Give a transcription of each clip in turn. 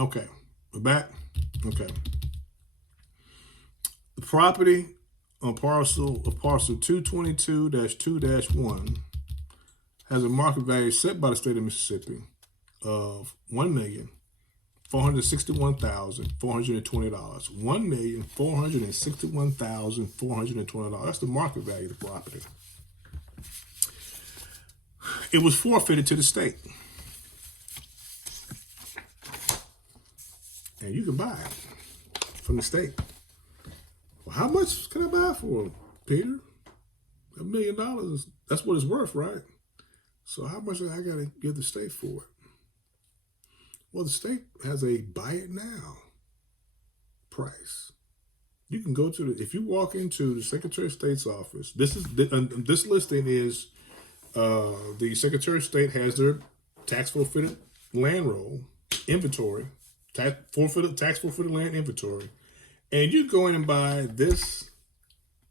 Okay, we're back. Okay. The property on parcel 222-2-1 has a market value set by the state of Mississippi of $1,461,420. $1,461,420. That's the market value of the property. It was forfeited to the state. And you can buy it from the state. Well, how much can I buy for, Peter? $1 million. That's what it's worth, right? So how much I got to give the state for it? Well, the state has a buy it now price. You can go to if you walk into the Secretary of State's office. This listing is the Secretary of State has their tax forfeited land roll inventory, tax forfeited land inventory, and you go in and buy this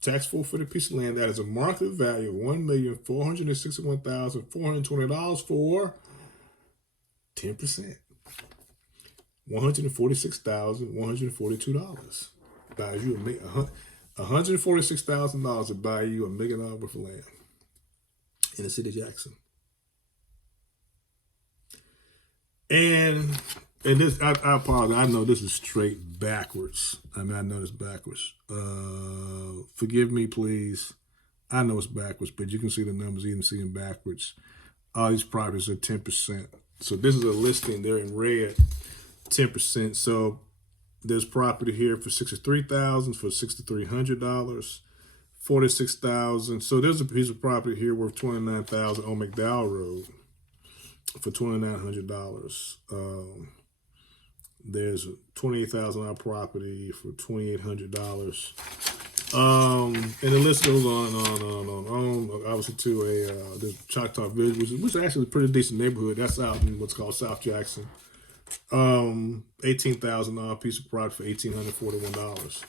tax forfeited piece of land that has a market value of $1,461,420 for 10%. $146,142 buys you $146,000 to buy you $1 million worth of land in the city of Jackson. And this, I apologize. I know this is straight backwards. I know it's backwards. Forgive me, please. I know it's backwards, but you can see the numbers, even see them backwards. All these properties are 10%. So this is a listing. They're in red, 10%. So there's property here for $63,000 for $6,300, $46,000. So there's a piece of property here worth $29,000 on McDowell Road for $2,900. There's a $28,000 property for $2,800. And the list goes on and on and on and on. Obviously, to the Choctaw Village, which is actually a pretty decent neighborhood. That's out in what's called South Jackson. $18,000 piece of property for $1,841.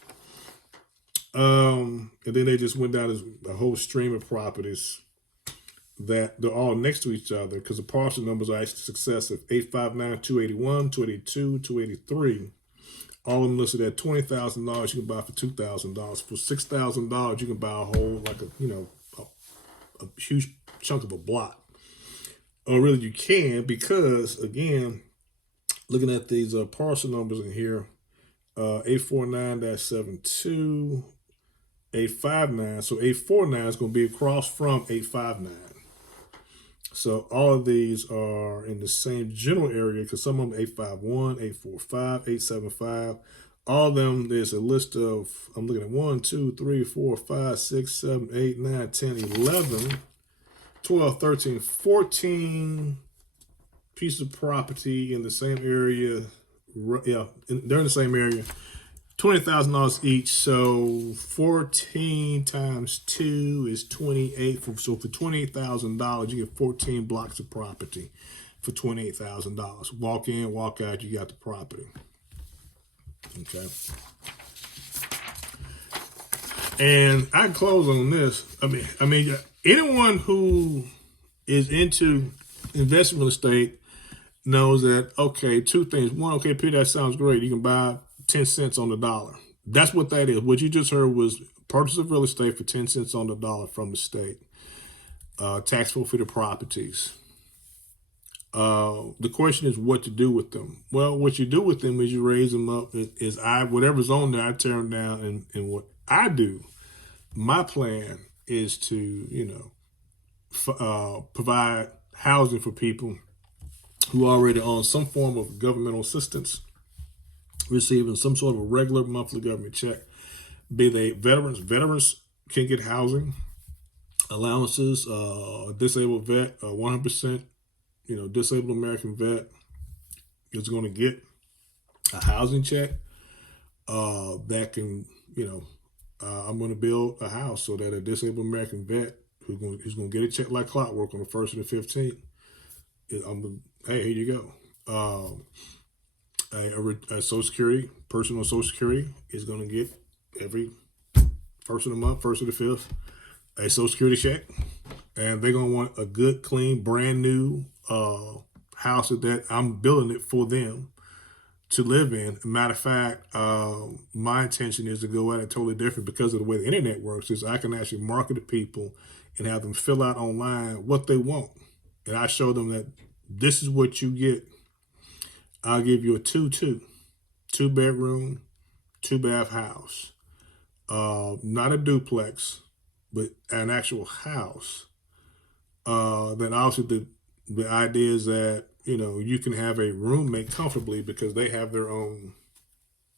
And then they just went down a whole stream of properties that they're all next to each other because the parcel numbers are actually successive: 859, 281, 282, 283. All of them listed at $20,000. You can buy for $2,000. For $6,000, you can buy a whole, like a huge chunk of a block. Or really, you can, because again, looking at these parcel numbers in here, 849-72, 859. So 849 is going to be across from 859. So all of these are in the same general area because some of them 851, 845, 875. All of them, there's a list of, I'm looking at 1, 2, 3, 4, 5, 6, 7, 8, 9, 10, 11, 12, 13, 14 pieces of property in the same area. Yeah, they're in the same area. $20,000 each, so 14 times 2 is 28. So for $28,000, you get 14 blocks of property for $28,000. Walk in, walk out, you got the property. Okay. And I can close on this. I mean, anyone who is into investment real estate knows that, okay, two things. One, okay, Peter, that sounds great. You can buy 10 cents on the dollar. That's what that is. What you just heard was purchase of real estate for 10 cents on the dollar from the state. Tax forfeited properties. The question is what to do with them. Well, what you do with them is you raise them up. Whatever's on there, I tear them down. And what I do, my plan is to, provide housing for people who are already on some form of governmental assistance, receiving some sort of a regular monthly government check. Be they veterans. Veterans can get housing allowances. Disabled vet, 100%, disabled American vet is going to get a housing check that can, I'm going to build a house so that a disabled American vet who's going to get a check like clockwork on the 1st and the 15th, hey, here you go. A Social Security, personal Social Security is going to get every first of the month, 1st of the 5th, a Social Security check. And they're going to want a good, clean, brand new house that I'm building it for them. to live in. Matter of fact, my intention is to go at it totally different because of the way the internet works. Is I can actually market to people and have them fill out online what they want, and I show them that this is what you get. I'll give you a 2-bedroom, 2-bath house, not a duplex, but an actual house. Then also the idea is that, you know, you can have a roommate comfortably because they have their own,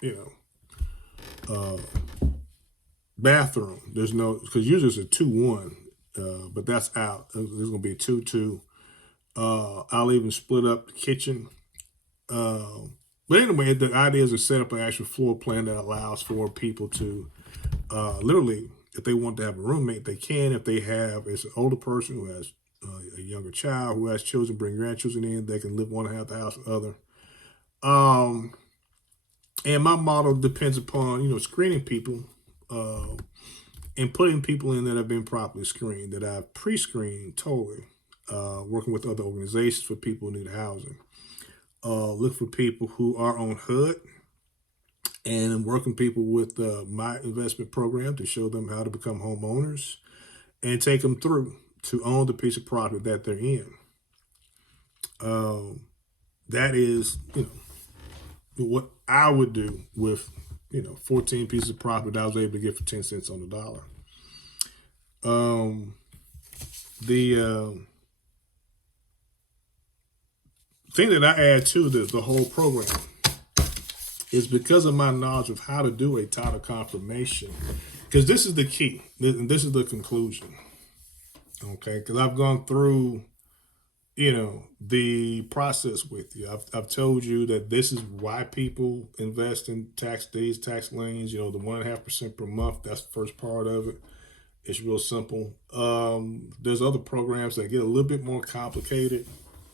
you know, bathroom. There's no, because usually it's a 2-1, but that's out. There's going to be a 2-2. I'll even split up the kitchen. But anyway, the idea is to set up an actual floor plan that allows for people to literally, if they want to have a roommate, they can. If they have, it's an older person who has a younger child who has children, bring grandchildren in, they can live one half the house, the other. And my model depends upon, you know, screening people and putting people in that have been properly screened, that I've pre-screened totally, working with other organizations for people who need housing. Look for people who are on HUD, and I'm working people with my investment program to show them how to become homeowners and take them through to own the piece of property that they're in. That is, you know, what I would do with, you know, 14 pieces of property that I was able to get for 10 cents on the dollar. The thing that I add to the whole program is because of my knowledge of how to do a title confirmation, because this is the key, and this is the conclusion. Okay, because I've gone through, you know, the process with you. I've told you that this is why people invest in tax deeds, tax liens. You know, the 1.5% per month. That's the first part of it. It's real simple. There's other programs that get a little bit more complicated.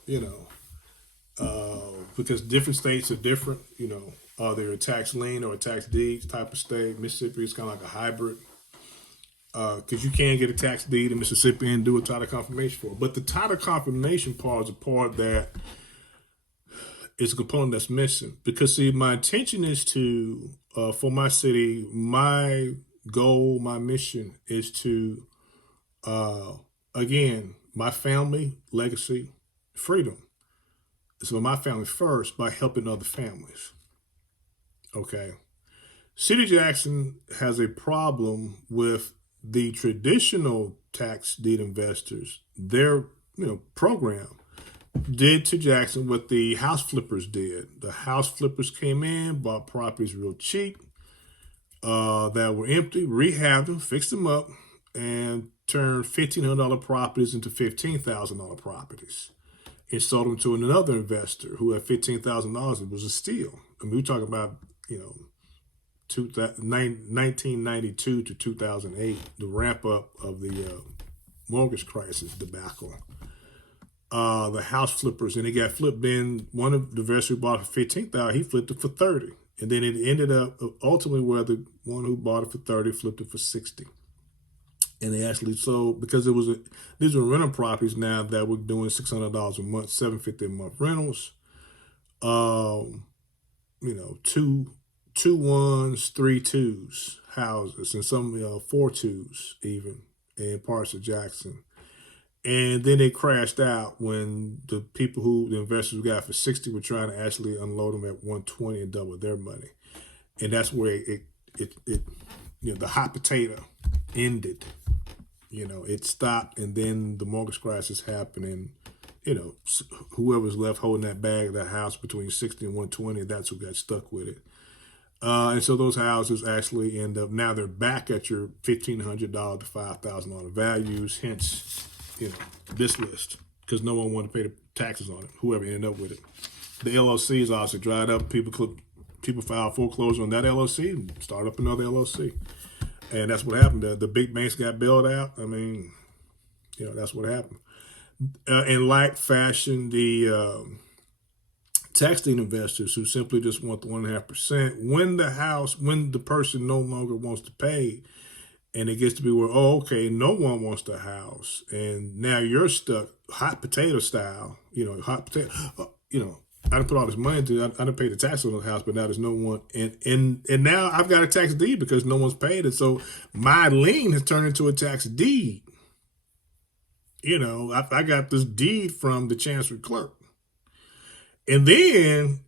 You know, because different states are different. You know, are they a tax lien or a tax deed type of state? Mississippi is kind of like a hybrid. Because you can get a tax deed in Mississippi and do a title confirmation for it. But the title confirmation part is a part that is a component that's missing. Because, see, my intention is to, for my city, my goal, my mission is to, again, my family, legacy, freedom. So my family first by helping other families. Okay. City of Jackson has a problem with the traditional tax deed investors. Their, you know, program did to Jackson what the house flippers did. The house flippers came in, bought properties real cheap that were empty, rehabbed them, fixed them up, and turned $1,500 properties into $15,000 properties. And sold them to another investor who had $15,000. It was a steal. I mean, we're talking about, you know, 1992 to 2008, the ramp up of the mortgage crisis debacle. The house flippers, and it got flipped. Then one of the investors who bought it for $15,000, he flipped it for $30,000, and then it ended up ultimately where the one who bought it for $30,000 flipped it for $60,000. And they actually sold, because it was these were rental properties now that were doing $600 a month, $750 a month rentals. You know, two 1s, 3 2s houses, and some 4 2s even in parts of Jackson. And then they crashed out when the people who the investors got for $60 were trying to actually unload them at $120 and double their money. And that's where it you know, the hot potato ended. You know, it stopped, and then the mortgage crisis happened, and, you know, whoever's left holding that bag of that house between 60 and 120, that's who got stuck with it. And so those houses actually end up, now they're back at your $1,500 to $5,000 values, hence, you know, this list, because no one wanted to pay the taxes on it, whoever ended up with it. The LLCs also dried up. People filed foreclosure on that LLC and start up another LLC. And that's what happened. The big banks got bailed out. I mean, you know, that's what happened. In like fashion, the tax deed investors who simply just want the 1.5%, when the person no longer wants to pay, and it gets to be where, oh, okay, no one wants the house, and now you're stuck hot potato style, you know, I done put all this money into it. I done paid the tax on the house, but now there's no one. And now I've got a tax deed because no one's paid it. So my lien has turned into a tax deed. You know, I got this deed from the chancery clerk. And then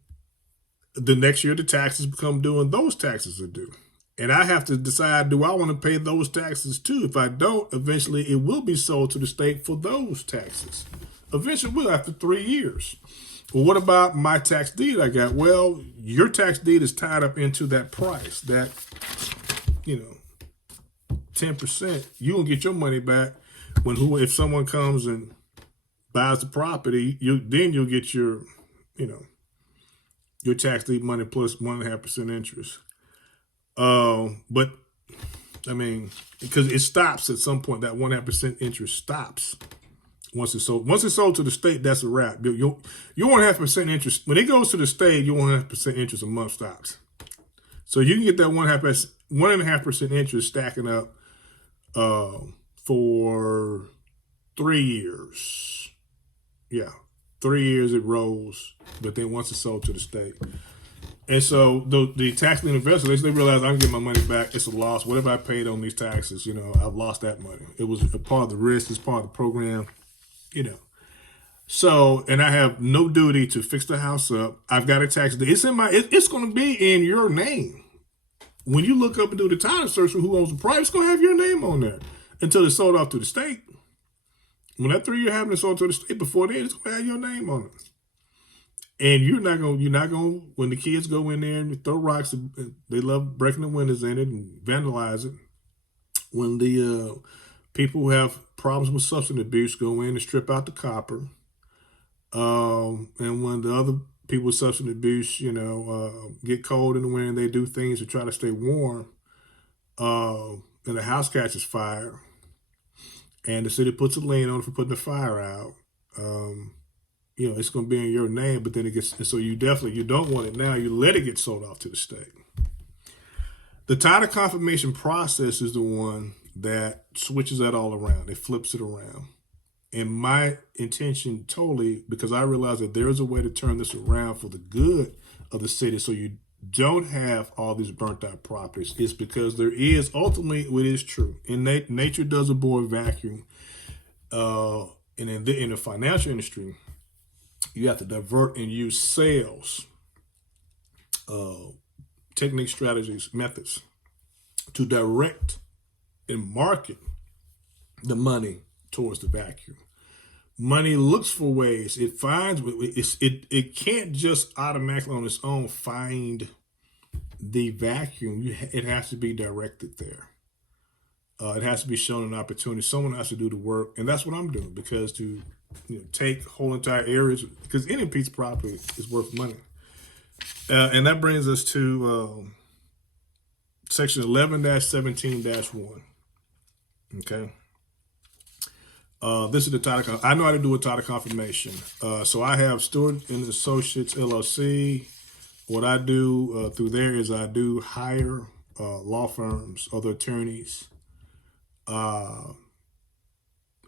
the next year the taxes become due and those taxes are due. And I have to decide, do I want to pay those taxes too? If I don't, eventually it will be sold to the state for those taxes. Eventually it will, after 3 years. Well, what about my tax deed I got? Well, your tax deed is tied up into that price, that, 10%. You will get your money back if someone comes and buys the property, then you'll get your tax deed money plus 1.5% interest. But I mean, because it stops at some point, that 1.5% interest stops once it's sold. Once it's sold to the state, that's a wrap. Your 1.5% interest, when it goes to the state, your 1.5% interest a month stops. So you can get that 1.5% interest stacking up for 3 years. Yeah, 3 years it rolls, but then once it's sold to the state. And so the tax lien investors, they realize I can get my money back. It's a loss. Whatever I paid on these taxes, I've lost that money. It was a part of the risk. It's part of the program, So, and I have no duty to fix the house up. I've got a tax deed. It's going to be in your name. When you look up and do the title search for who owns the property, it's going to have your name on there until it's sold off to the state. When that 3 year having it sold to the state, before then, it's going to have your name on it. And you're not going, when the kids go in there and throw rocks, they love breaking the windows in it and vandalize it. When the people who have problems with substance abuse go in and strip out the copper. And when the other people with substance abuse, get cold in the winter and they do things to try to stay warm, and the house catches fire, and the city puts a lien on it for putting the fire out, it's going to be in your name, but then it gets, so you don't want it now. You let it get sold off to the state. The title confirmation process is the one that switches that all around. It flips it around. And my intention totally, because I realize that there is a way to turn this around for the good of the city so you don't have all these burnt out properties, is because there is, ultimately, it is true. And nature does abhor vacuum. And in the financial industry, you have to divert and use sales, techniques, strategies, methods to direct and market the money towards the vacuum. Money looks for ways. It finds, it can't just automatically on its own find the vacuum. It has to be directed there. It has to be shown an opportunity. Someone has to do the work, and that's what I'm doing, because to take whole entire areas, because any piece of property is worth money. And that brings us to section 11-17-1. Okay. This is the title. I know how to do a title confirmation. So I have Stewart and Associates LLC. What I do through there is I do hire law firms, other attorneys,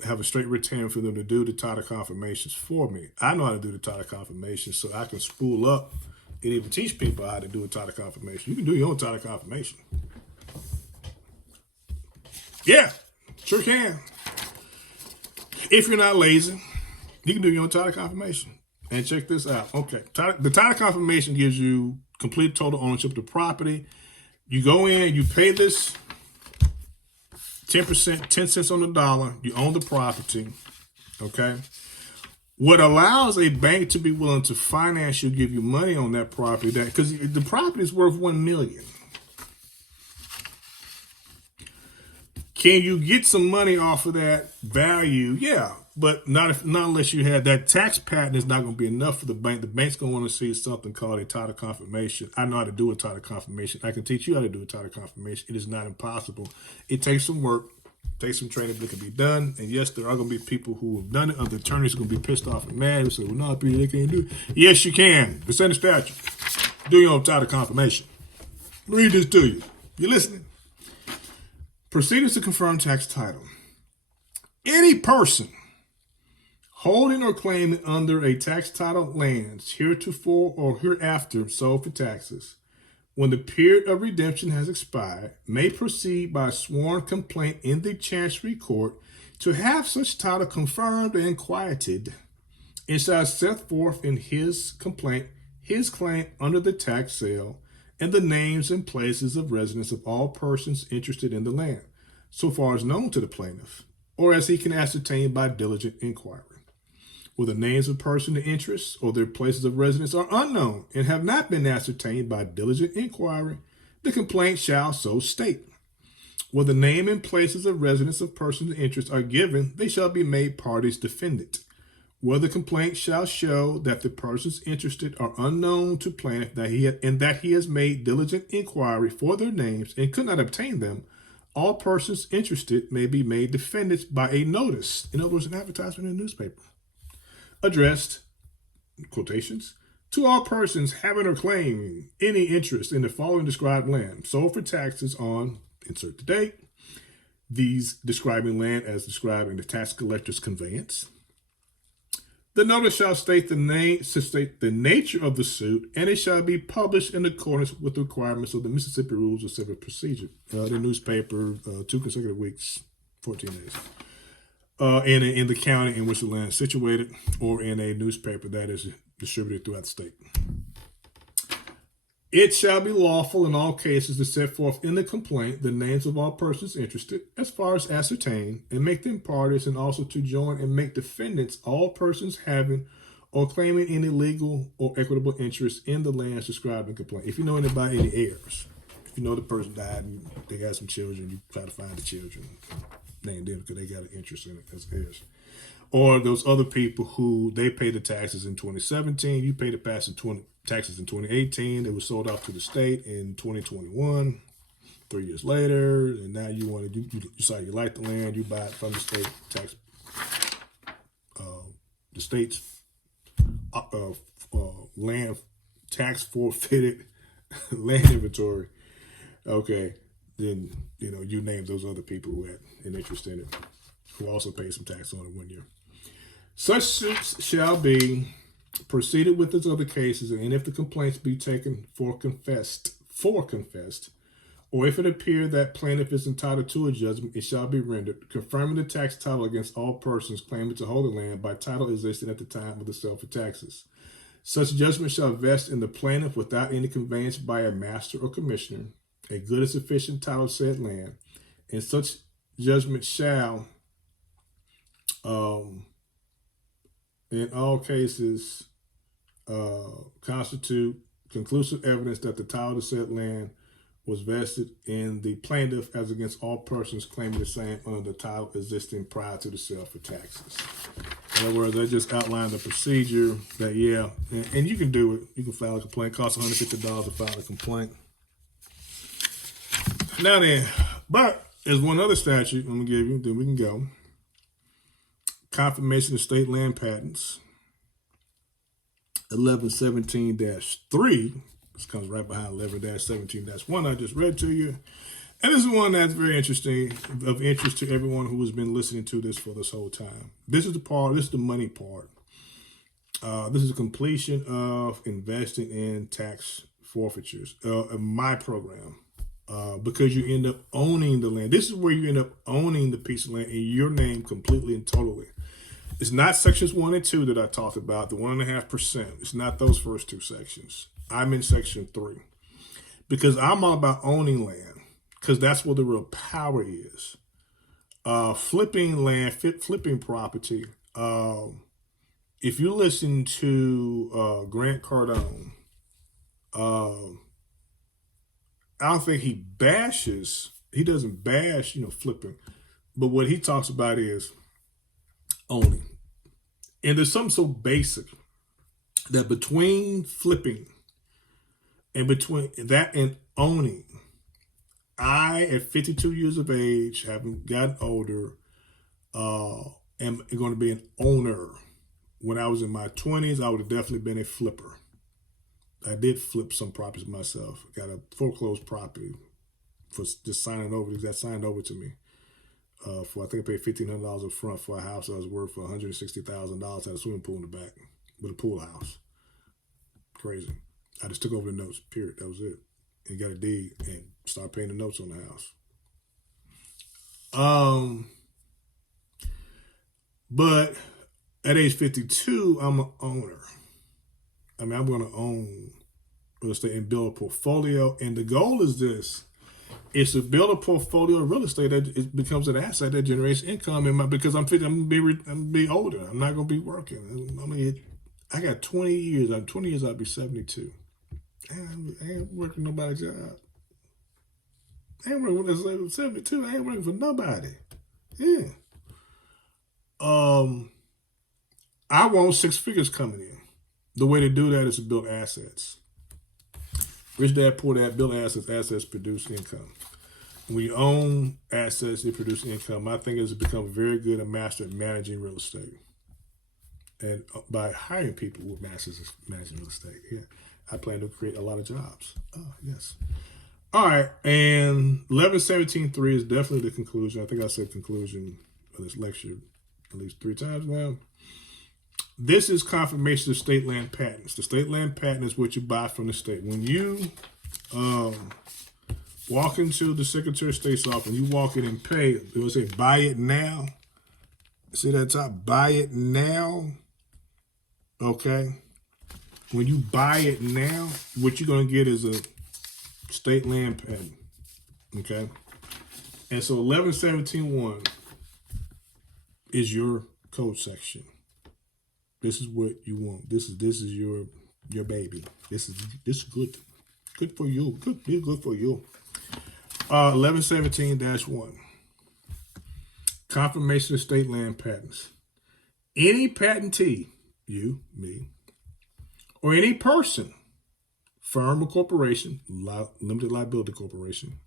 have a straight retainer for them to do the title confirmations for me. I know how to do the title confirmation, so I can spool up and even teach people how to do a title confirmation. You can do your own title confirmation. Yeah, sure can. If you're not lazy, you can do your own title confirmation. And check this out. Okay, the title confirmation gives you complete total ownership of the property. You go in, you pay this 10%, 10 cents on the dollar. You own the property. Okay. What allows a bank to be willing to finance you, give you money on that property, because the property is worth $1 million. Can you get some money off of that value? Yeah, but not unless you have that tax patent. Is not going to be enough for the bank. The bank's going to want to see something called a title confirmation. I know how to do a title confirmation. I can teach you how to do a title confirmation. It is not impossible. It takes some work, takes some training, but it can be done. And yes, there are going to be people who have done it. Other attorneys are going to be pissed off and mad. They say, well, no, Peter, they can't do it. Yes, you can. It's in the statute. Do your own title confirmation. Read this to you. You listening? Proceedings to confirm tax title. Any person holding or claiming under a tax title lands heretofore or hereafter sold for taxes, when the period of redemption has expired, may proceed by sworn complaint in the Chancery Court to have such title confirmed and quieted, and shall set forth in his complaint his claim under the tax sale and the names and places of residence of all persons interested in the land, so far as known to the plaintiff, or as he can ascertain by diligent inquiry. Where the names of persons of interest or their places of residence are unknown and have not been ascertained by diligent inquiry, the complaint shall so state. Where the name and places of residence of persons of interest are given, they shall be made parties defendant. Where the complaint shall show that the persons interested are unknown to plaintiff and that he has made diligent inquiry for their names and could not obtain them, all persons interested may be made defendants by a notice, in other words, an advertisement in a newspaper, addressed, quotations, to all persons having or claiming any interest in the following described land, sold for taxes on, insert the date, these describing land as described in the tax collector's conveyance. The notice shall state the nature of the suit, and it shall be published in accordance with the requirements of the Mississippi Rules of Civil Procedure. The newspaper, 2 consecutive weeks, 14 days. In the county in which the land is situated, or in a newspaper that is distributed throughout the state. It shall be lawful in all cases to set forth in the complaint the names of all persons interested, as far as ascertained, and make them parties, and also to join and make defendants all persons having or claiming any legal or equitable interest in the lands described in the complaint. If you know anybody, any heirs, if you know the person died and they got some children, you try to find the children, name them because they got an interest in it as heirs. Or those other people who they pay the taxes in 2017, you pay the taxes in 2018, it was sold off to the state in 2021, 3 years later, and now you want to you decide you like the land, you buy it from the state tax, the state's land tax forfeited land inventory. Okay, then you name those other people who had an interest in it, who also paid some tax on it 1 year. Such suits shall be proceeded with as other cases, and if the complaints be taken for confessed, or if it appear that plaintiff is entitled to a judgment, it shall be rendered, confirming the tax title against all persons claiming to hold the land by title existing at the time of the sale for taxes. Such judgment shall vest in the plaintiff without any conveyance by a master or commissioner, a good and sufficient title of said land, and such judgment shall, in all cases, constitute conclusive evidence that the title of said land was vested in the plaintiff as against all persons claiming the same under the title existing prior to the sale for taxes. In other words, they just outlined the procedure that, and you can do it. You can file a complaint. It costs $150 to file a complaint. Now then, but there's one other statute I'm going to give you, then we can go. Confirmation of state land patents, 1117-3. This comes right behind 11-17-1 I just read to you. And this is one that's very interesting, of interest to everyone who has been listening to this for this whole time. This is the money part. This is the completion of investing in tax forfeitures, my program. Because you end up owning the land. This is where you end up owning the piece of land in your name completely and totally. It's not sections 1 and 2 that I talked about, the 1.5%. It's not those first two sections. I'm in section 3 because I'm all about owning land, because that's where the real power is. Flipping land, flipping property. If you listen to Grant Cardone, I don't think he doesn't bash, flipping, but what he talks about is owning. And there's something so basic that between flipping and between that and owning, I, at 52 years of age, having gotten older, am going to be an owner. When I was in my 20s, I would have definitely been a flipper. I did flip some properties myself. Got a foreclosed property for just signing over. That signed over to me. for I think I paid $1,500 up front for a house that was worth $160,000. Had a swimming pool in the back with a pool house. Crazy. I just took over the notes. Period. That was it. And got a deed and started paying the notes on the house. But at age 52, I'm an owner. I mean, I'm going to own real estate and build a portfolio. And the goal is this: is to build a portfolio of real estate that it becomes an asset that generates income. Because I'm going to be older. I'm not going to be working. I mean, I got 20 years. I'm 20 years. I'll be 72. I ain't working nobody's job. I ain't working with 72. I ain't working for nobody. Yeah. I want 6 figures coming in. The way to do that is to build assets. Rich Dad, Poor Dad, build assets. Assets produce income. When you own assets, they produce income. I think it's become very good and master at managing real estate. And by hiring people with masters of managing real estate. Yeah. I plan to create a lot of jobs. Oh, yes. All right. And 1117.3 is definitely the conclusion. I think I said conclusion of this lecture at least 3 times now. This is confirmation of state land patents. The state land patent is what you buy from the state. When you walk into the Secretary of State's office and you walk in and pay, they will say, buy it now. See that top? Buy it now. Okay. When you buy it now, what you're going to get is a state land patent. Okay. And so 1117.1 is your code section. This is what you want. This is your baby. This is good. Good for you. Good for you. 1117-1. Confirmation of state land patents. Any patentee, you, me, or any person, firm or corporation, limited liability corporation,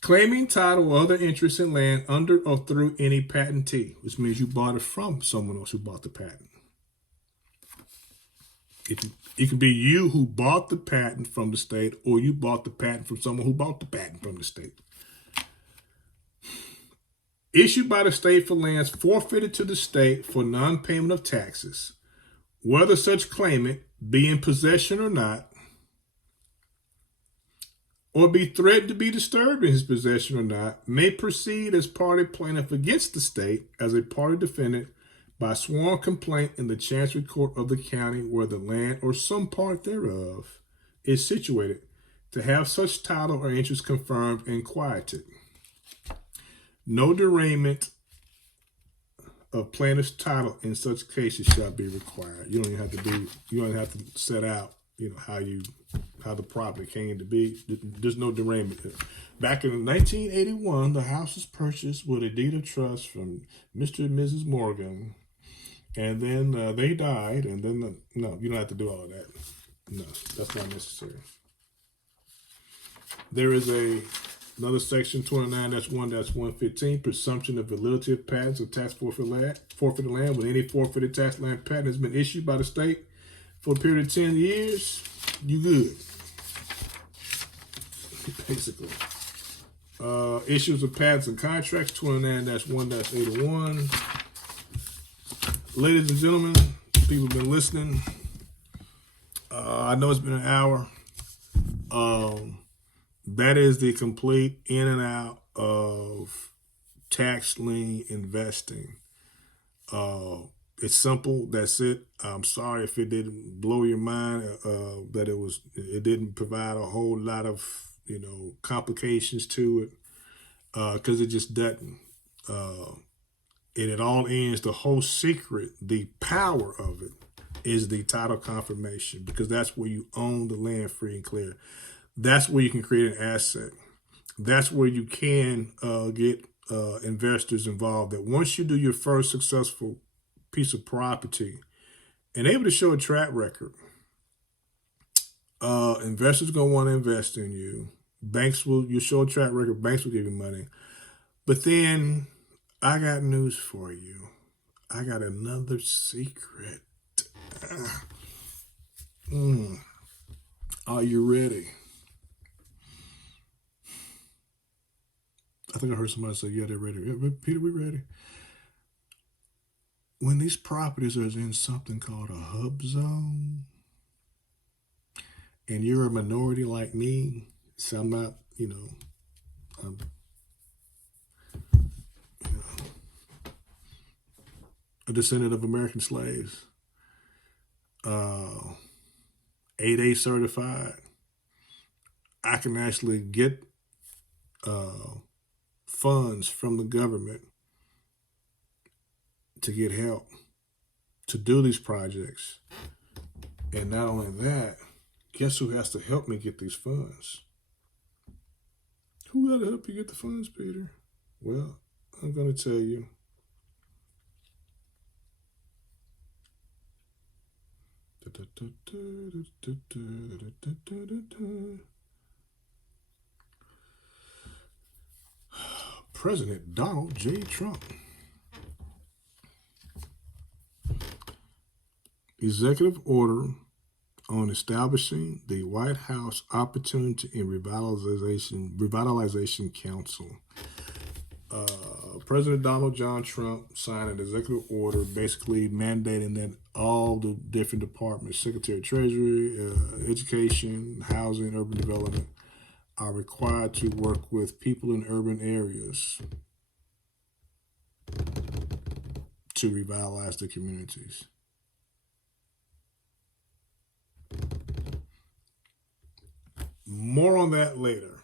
claiming title or other interest in land under or through any patentee, which means you bought it from someone else who bought the patent. It can be you who bought the patent from the state, or you bought the patent from someone who bought the patent from the state. Issued by the state for lands forfeited to the state for non-payment of taxes, whether such claimant be in possession or not, or be threatened to be disturbed in his possession or not, may proceed as party plaintiff against the state as a party defendant by sworn complaint in the Chancery Court of the county where the land or some part thereof is situated, to have such title or interest confirmed and quieted. No derangement of plaintiff's title in such cases shall be required. You don't have to set out, how the property came to be. There's no derangement. Back in 1981, the house was purchased with a deed of trust from Mr. and Mrs. Morgan, and then they died, and then no, you don't have to do all of that. No, that's not necessary. There is another section 29-1-115, presumption of validity of patents of tax forfeited land. When any forfeited tax land patent has been issued by the state for a period of 10 years, you good. Basically. Issues of patents and contracts, 29-1-81. Ladies and gentlemen, people have been listening. I know it's been an hour. That is the complete in and out of tax lien investing. It's simple. That's it. I'm sorry if it didn't blow your mind, that it didn't provide a whole lot of, complications to it, because it just doesn't. And it all ends, the whole secret, the power of it is the title confirmation, because that's where you own the land free and clear. That's where you can create an asset. That's where you can get investors involved. That once you do your first successful piece of property and able to show a track record, investors are going to want to invest in you. You show a track record, banks will give you money. But then I got news for you. I got another secret. Are you ready? I think I heard somebody say, yeah, they're ready. Yeah, Peter, we ready. When these properties are in something called a hub zone, and you're a minority like me, so I'm not, I'm, a descendant of American slaves, 8A certified, I can actually get funds from the government to get help to do these projects. And not only that, guess who has to help me get these funds? Who got to help you get the funds, Peter? Well, I'm going to tell you. President Donald J. Trump. Executive order on establishing the White House Opportunity and Revitalization Council. President Donald John Trump signed an executive order basically mandating that all the different departments, Secretary of Treasury, Education, Housing, Urban Development, are required to work with people in urban areas to revitalize the communities. More on that later.